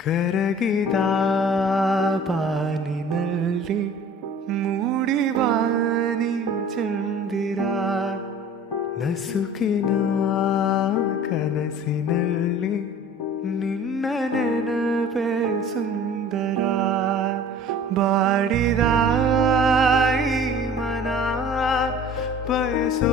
ಕರಗಿದ ಬಾನಿನಲ್ಲಿ ಮೂಡಿವಾನಿ ಚಂದಿರ ನಸುಕಿನ ಕನಸಿನಲ್ಲಿ ನಿನ್ನ ನೆನಪೆ ಸುಂದರ ಬಾಡಿದ ಈ ಮನ ಬಯಸೋ